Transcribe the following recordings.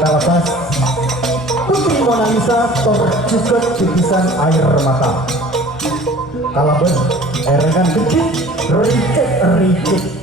kita lepas Putri Mona Lisa terjusut titisan air mata kalaban erengan gede ricik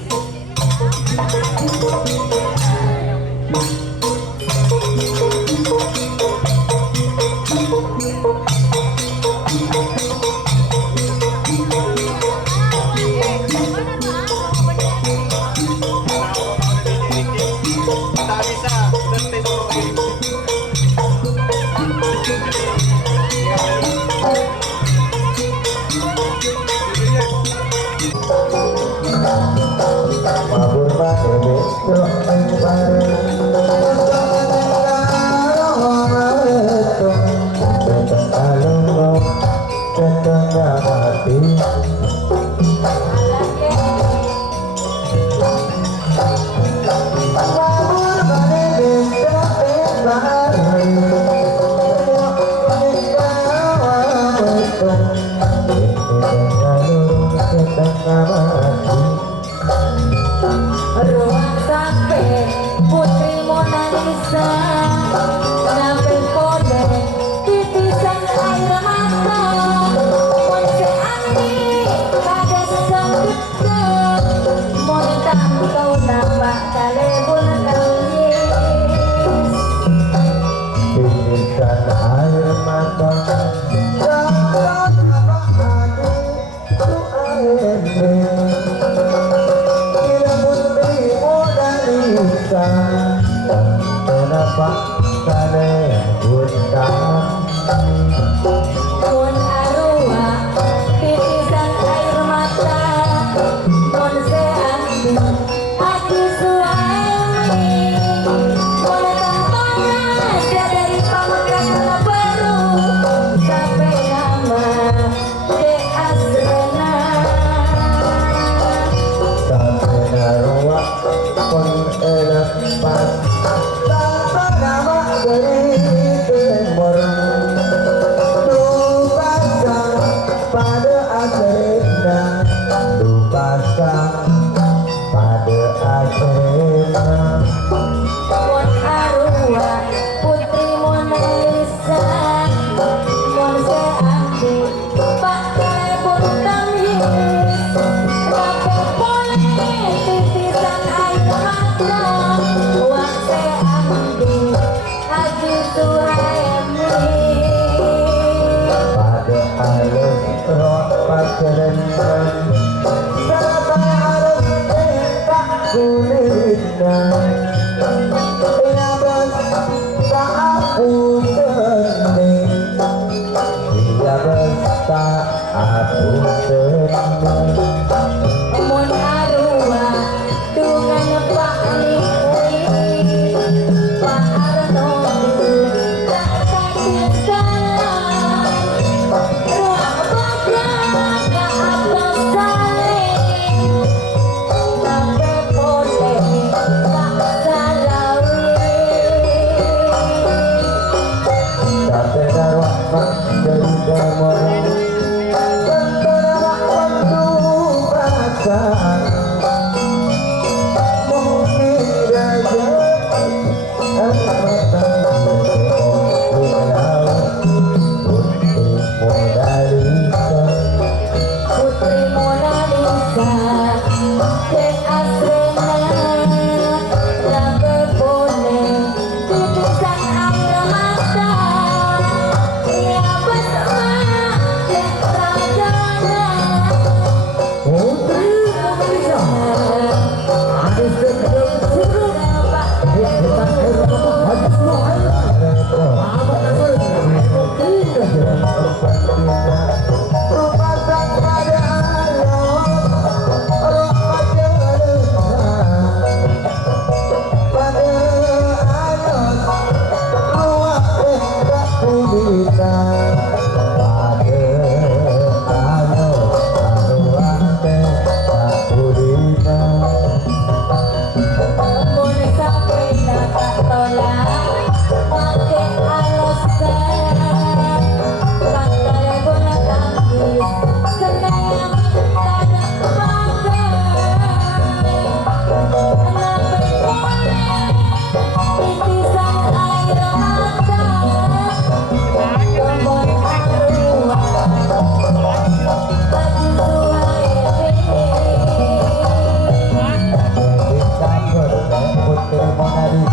Wah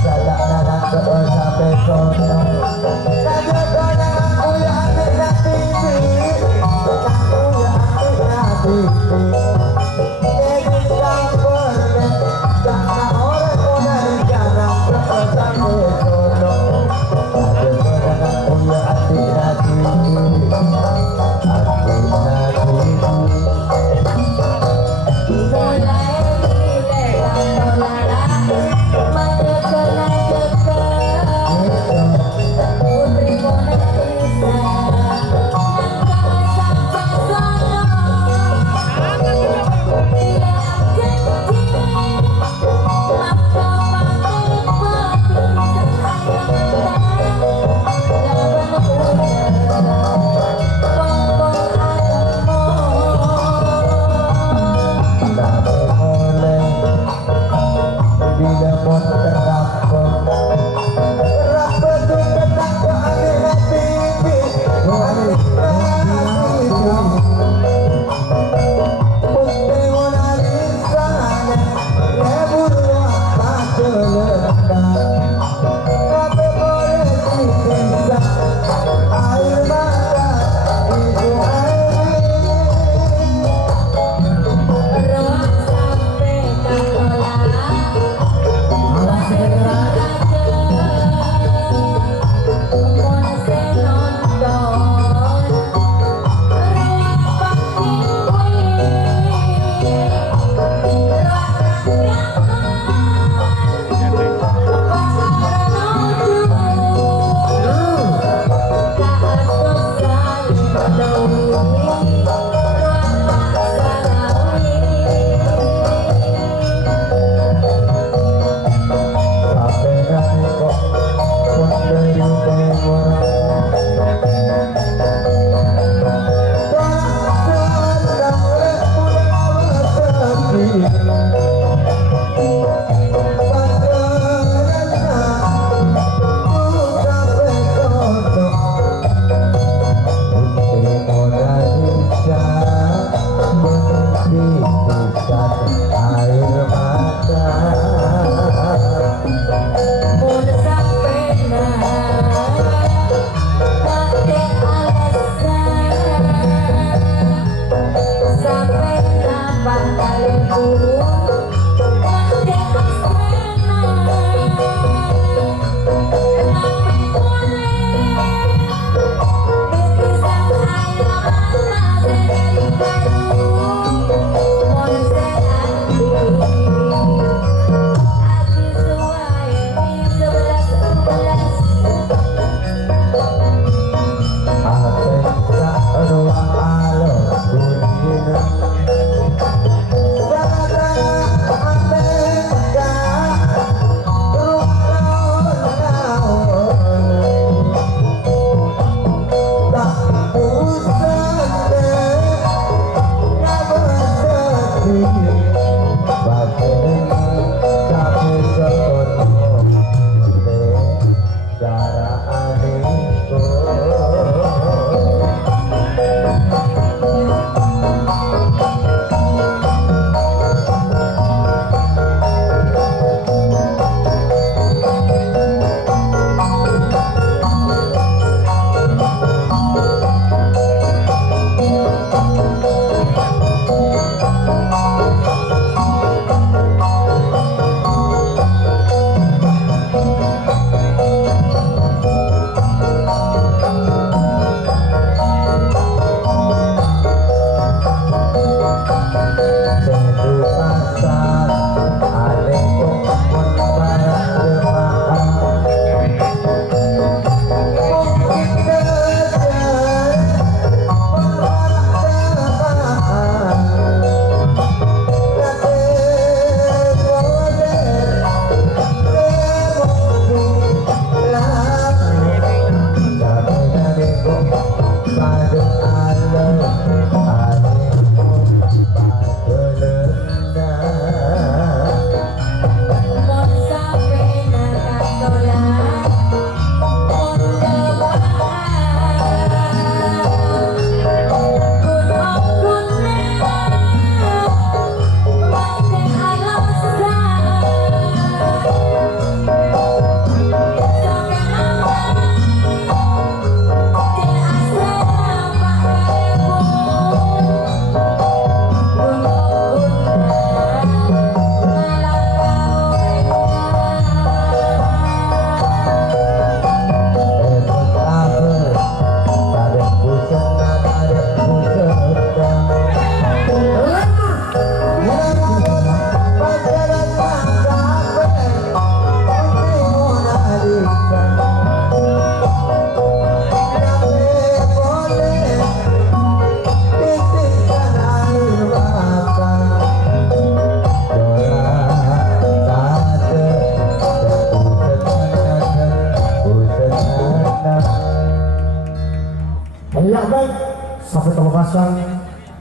sampai terlepasan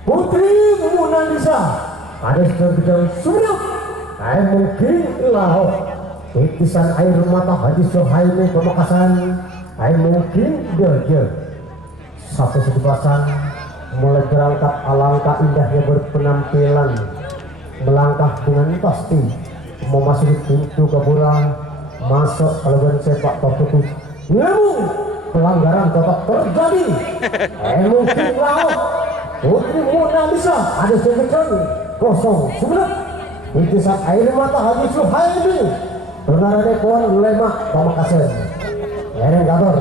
Putri Mona Lisa ada sedang sudah kayak mungkin laut titisan air mata hadis Sohaimi Pamekasan kayak mungkin dia sampai sedikit mulai berangkat alangkah indahnya berpenampilan melangkah dengan pasti memasuki pintu gapura masuk elemen sepak tertutup namun pelanggaran tetap terjadi mungkin laut Putri Mona Lisa ada sedikit kosong sebelah titisan air mata hadis Sohaimi Pernah dekon lemak Pamekasan lereng kabar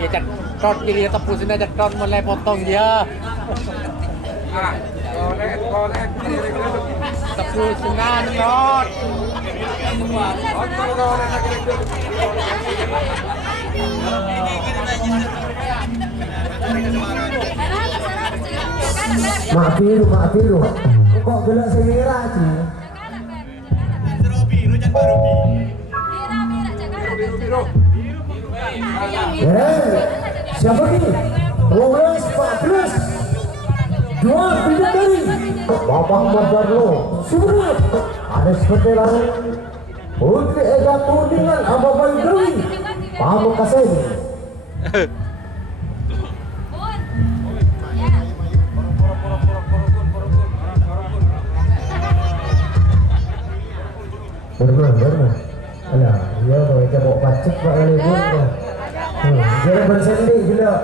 ya cetot ini tepusin aja cetot mulai potong dia tepusinan cetot mak biru kok belak segera sih siapa ini 12-14 dua bidadari Bapak Mardarlo sudah ada seperti lain Putri Ega Tudingan Ababai Dewi Pamekasan benar alah dia mau coba pacek pak kali pun dia bersendiri gila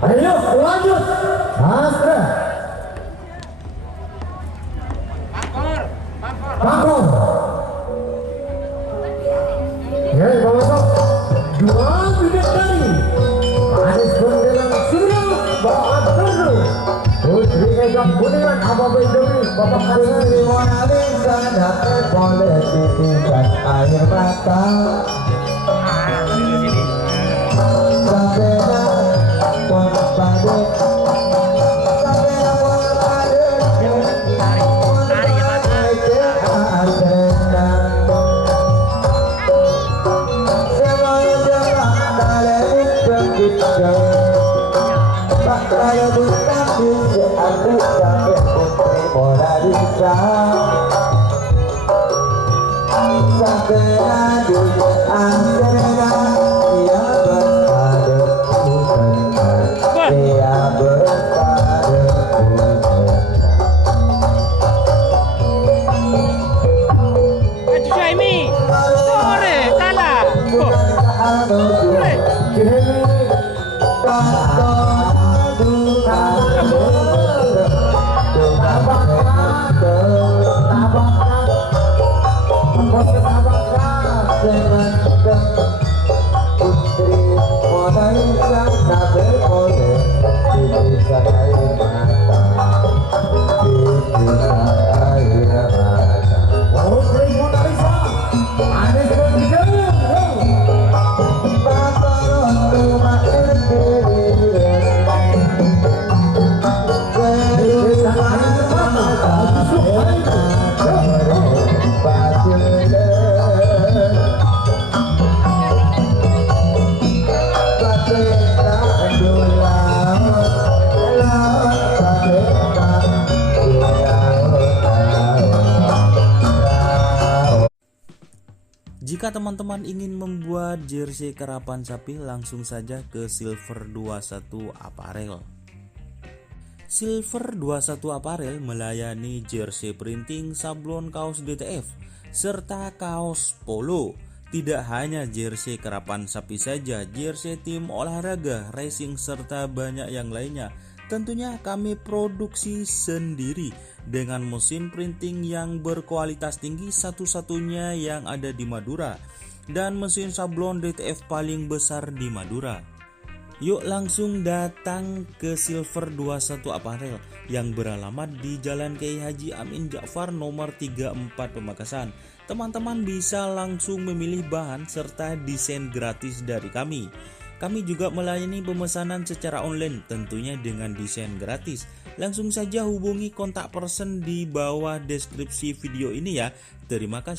ayo lanjut Astra Pakor ya bapak dua bidadari Anis Bendelang sudah bawa terus Putri Ega Tudingan Ababai Dewi Bapak Putri Mona Lisa dapat boleh titisan air mata Sabena Pondpade Sabena Pondpade Semuanya jalan dari begitu tak ada bukan bisa aku sampai Putri Mona Lisa sampai dunia angkasa dia berpada bukan dia berpada Sohaimi sore kalah Putri Mona Lisa dapat boleh titisan air mata titisan air mata Putri Mona Lisa Anis Bendelang Pakor rumah Jika teman-teman ingin membuat jersey karapan sapi, langsung saja ke Silver 21 Apparel. Silver 21 Apparel melayani jersey printing, sablon kaos DTF, serta kaos polo. Tidak hanya jersey karapan sapi saja, jersey tim olahraga, racing, serta banyak yang lainnya. Tentunya kami produksi sendiri dengan mesin printing yang berkualitas tinggi, satu-satunya yang ada di Madura, dan mesin sablon DTF paling besar di Madura. Yuk langsung datang ke Silver 21 Apparel yang beralamat di Jalan Kiai Haji Amin Ja'far nomor 34 Pamekasan. Teman-teman bisa langsung memilih bahan serta desain gratis dari kami. Kami juga melayani pemesanan secara online, tentunya dengan desain gratis. Langsung saja hubungi kontak person di bawah deskripsi video ini ya. Terima kasih.